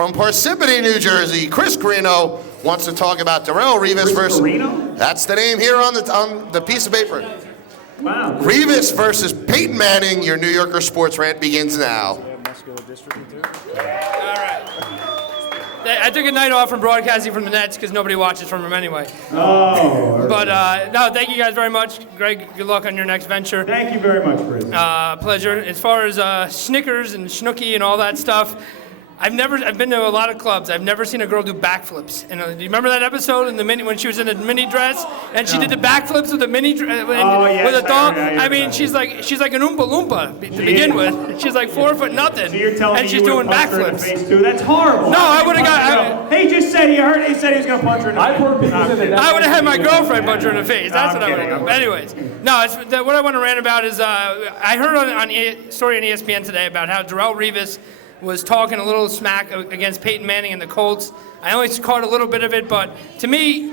from Parsippany, New Jersey, Chris Carino wants to talk about Darrell Reeves versus. Carino? That's the name here on the piece of paper. Wow. Reeves versus Peyton Manning. Your New Yorker Sports Rant begins now. I took a night off from broadcasting from the Nets because nobody watches from them anyway. Oh. But no, thank you guys very much. Greg, good luck on your next venture. Thank you very much, Chris. Pleasure. As far as Snickers and Schnooky and all that stuff, I've been to a lot of clubs. I've never seen a girl do backflips. And do you remember that episode in the mini when she was in a mini dress and she did the backflips with a mini with a thong? I mean, she's like an Oompa Loompa to begin with. She's like 4 foot nothing. So you're telling and me she's you doing punched her in the backflips. face too? That's horrible. No, I would have got. He just said he said he was going to punch her in the face. I would have had my girlfriend punch her in the face. That's what I would have done. But anyways, no. What I want to rant about is I heard on a story on ESPN today about how Darrell Reeves was talking a little smack against Peyton Manning and the Colts. I only caught a little bit of it, but to me,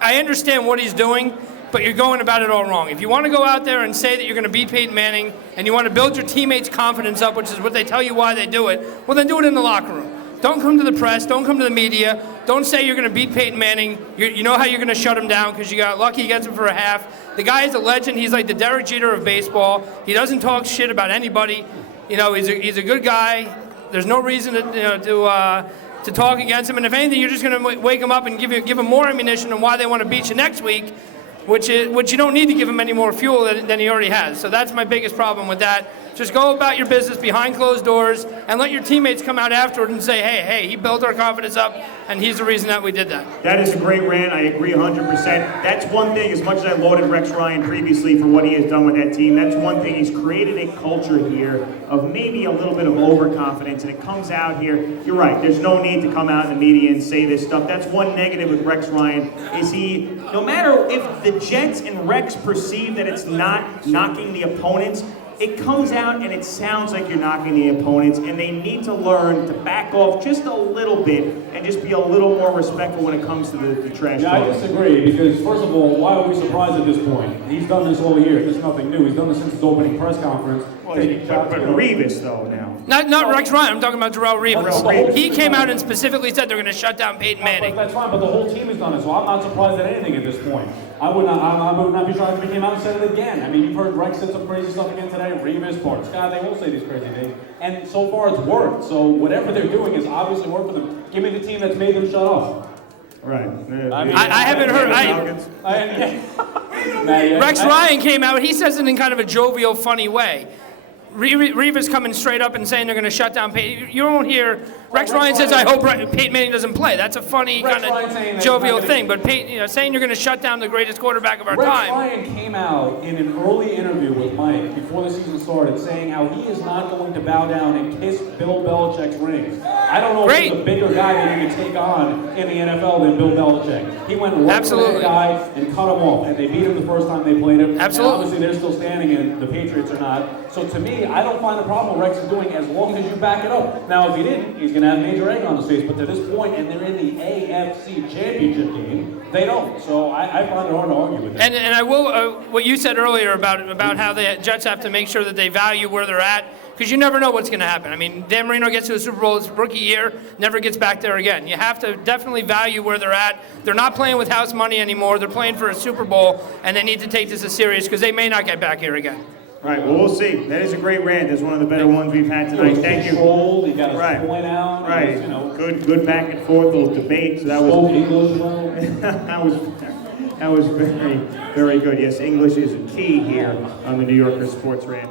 I understand what he's doing, but you're going about it all wrong. If you want to go out there and say that you're going to beat Peyton Manning and you want to build your teammates' confidence up, which is what they tell you why they do it, well, then do it in the locker room. Don't come to the press. Don't come to the media. Don't say you're going to beat Peyton Manning. You know how you're going to shut him down because you got lucky against him for a half. The guy is a legend. He's like the Derek Jeter of baseball. He doesn't talk shit about anybody. You know, he's a good guy. There's no reason to talk against him. And if anything, you're just going to wake him up and give him more ammunition on why they want to beat you next week, which you don't need to give him any more fuel than he already has. So that's my biggest problem with that. Just go about your business behind closed doors and let your teammates come out afterward and say, hey, he built our confidence up, and he's the reason that we did that. That is a great rant. I agree 100%. That's one thing, as much as I lauded Rex Ryan previously for what he has done with that team, that's one thing. He's created a culture here of maybe a little bit of overconfidence, and it comes out here. You're right. There's no need to come out in the media and say this stuff. That's one negative with Rex Ryan, is he, no matter if the Jets and Rex perceive that it's not knocking the opponents, it comes out and it sounds like you're knocking the opponents, and they need to learn to back off just a little bit and just be a little more respectful when it comes to the trash talk. Yeah, I disagree, because first of all, why are we surprised at this point? He's done this all year. This is nothing new. He's done this since his opening press conference. Well, but Reeves, though, now. Not Rex Ryan. I'm talking about Darrell Reeves. Reeves. He came out and specifically said they're going to shut down Peyton Manning. But that's fine, but the whole team has done it, so I'm not surprised at anything at this point. I would not be surprised if he came out and said it again. I mean, you've heard Rex said some crazy stuff again today. Reeves, Bart Scott, they will say these crazy things. And so far it's worked. So whatever they're doing is obviously working for them. Give me the team that's made them shut up. Right. I haven't heard. Rex Ryan came out. He says it in kind of a jovial, funny way. Reeves coming straight up and saying they're going to shut down Peyton. You won't hear Rex Ryan says, "I hope Peyton Manning doesn't play." That's a funny kind of jovial thing. But Peyton, saying you're going to shut down the greatest quarterback of our time. Rex Ryan came out in an early interview with Mike before the season started, saying how he is not going to bow down and kiss Bill Belichick's rings. I don't know if there's a bigger guy that you can take on in the NFL than Bill Belichick. He went right to that guy and cut him off, and they beat him the first time they played him. Absolutely. And obviously, they're still standing, and the Patriots are not. So to me, I don't find the problem what Rex is doing as long as you back it up. Now, if he didn't, he's going to have major egg on his face. But to this point, and they're in the AFC Championship game, they don't. So I find it hard to argue with that. And I will, what you said earlier about how the Jets have to make sure that they value where they're at, because you never know what's going to happen. I mean, Dan Marino gets to the Super Bowl his rookie year, never gets back there again. You have to definitely value where they're at. They're not playing with house money anymore. They're playing for a Super Bowl, and they need to take this as serious because they may not get back here again. Right, well, we'll see. That is a great rant. That's one of the better ones we've had tonight. Thank you. He got his point out. Right. Good back and forth, little debate. So that was English. that was very, very good. Yes, English is a key here on the New Yorker Sports Rant.